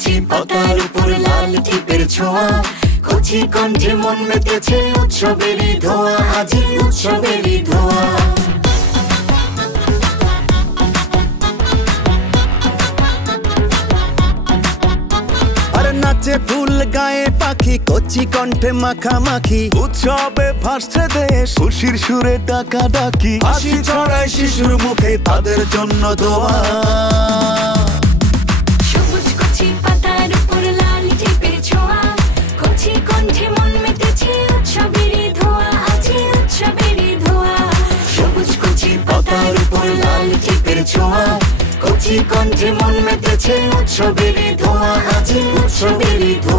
কচি পাতার উপর লাল টিপের ছোঁয়া, কচি কণ্ঠে মন মেতেছে উৎসবেরই ধোঁয়া, আজি উৎসবেরই ধোঁয়া। নাচে ফুল গায়ে পাখি, কচি কণ্ঠে মাখামাখি, উৎসবে ভাসছে দেশ, খুশির সুরে ডাকা ডাকি, হাসি ছড়ায় শিশুর মুখে তাদের জন্য দোয়া। সবুজ কচি পাতার উপর লাল টিপের ছোঁয়া, কচি কণ্ঠে মন মেতেছে উৎসবেরই ধোঁয়া, আজি উৎসবেরই ধোঁয়া। সবুজ কচি পাতার উপর লাল টিপের ছোঁয়া, কচি কণ্ঠে মন মেতেছে উৎসবেরই ধোঁয়া, আজি উৎসবেরই ধোঁয়া।